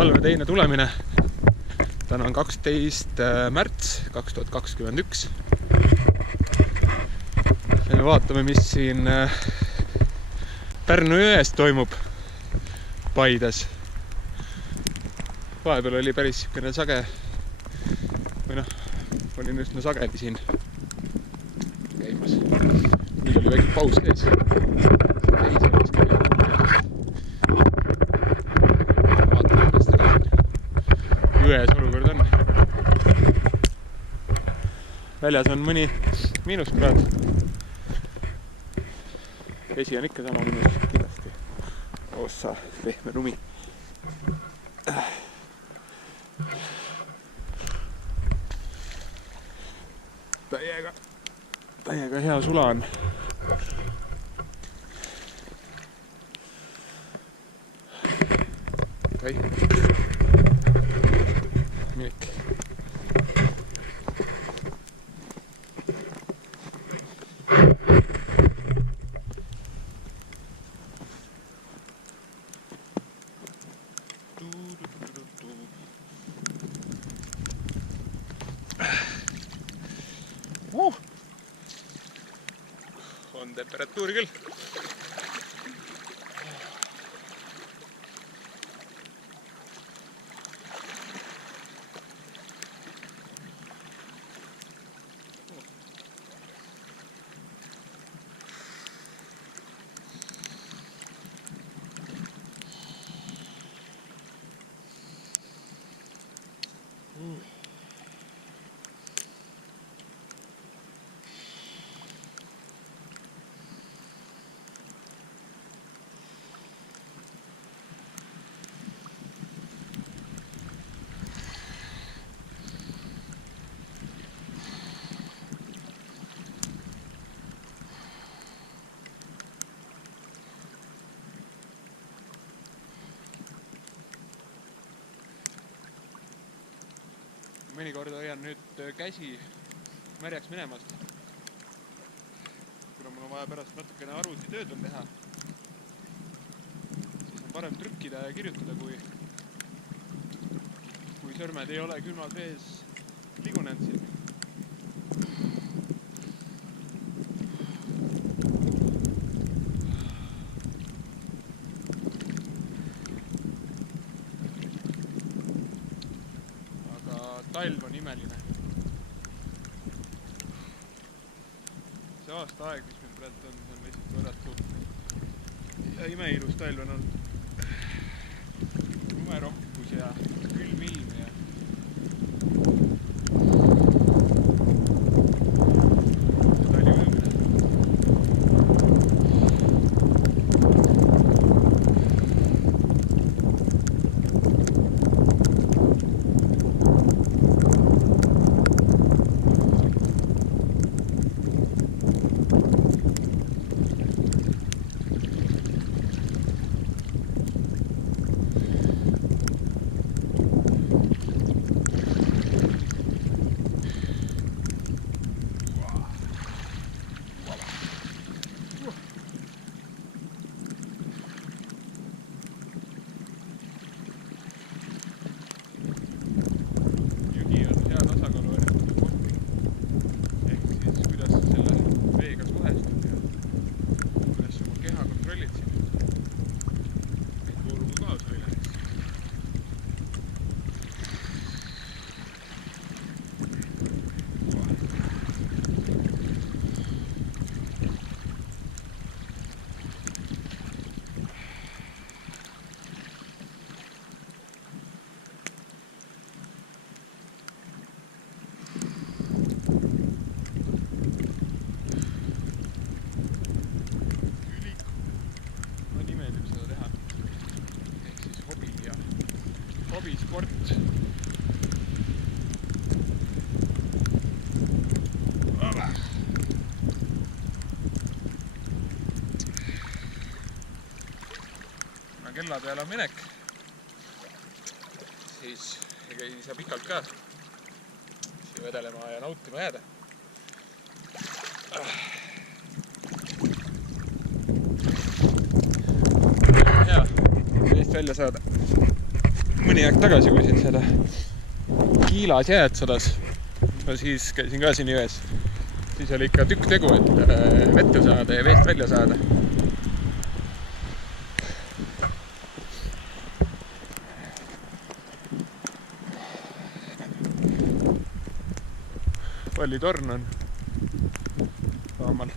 talve teine tulemine. Täna on 12. märts 2021. Ja me vaatame, mis siin Pärnu jões toimub Paides. Vahepeal oli päris sükene sage või olin üsna sageli siin käimas. Nüüd oli väike paus ees. Vaatame, kuidas täna jões olukord on. Väljas on mõni miinuskraad. Vesi on ikka sama miinus kindlasti. Ossa pehme lumi. Täiega hea sula on. Minik. On temperatuuri küll. Mõnikord hoian nüüd käsi märjaks minemast, kuna mul on vaja pärast natukene arvutitööd on teha. Siis on parem trükkida ja kirjutada, kui sõrmed ei ole külmas vees ligunenud siin. Talv on imeline. See aasta aeg, mis meil praegu on, see on lihtsalt võrratu. Ja imeilus talv on olnud lumerohkus ja külm ilm ja hobisport. Kella peale on minek, siis ei saa pikalt ka siia vedelema ja nautima jääda. Hea veest välja saada. Mõni mõni aeg tagasi, kui siin seda Kiilas jääd sadas, no siis käisin ka siin jões. Siis oli ikka tükk tegu, et vette saada ja veest välja saada. Pallitorn on saamal.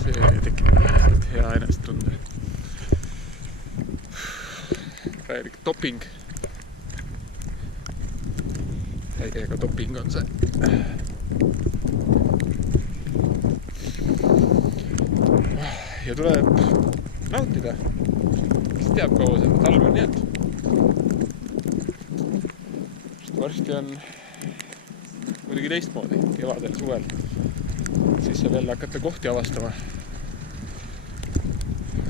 See tekib hea ennast tunde. Täielik topping. Täiega topping on see. Ja tuleb nautida. Kes teab, kaua see talv on jäänud. Varsti on muidugi teistmoodi, kevadel, suvel. Siis saab jälle hakata kohti avastama.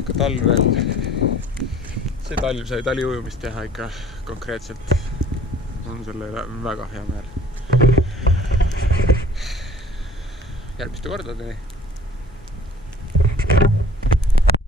Aga talvel, see talv sai taliujumist teha ikka konkreetselt. On selle väga hea meel. Järgmiste kordadeni.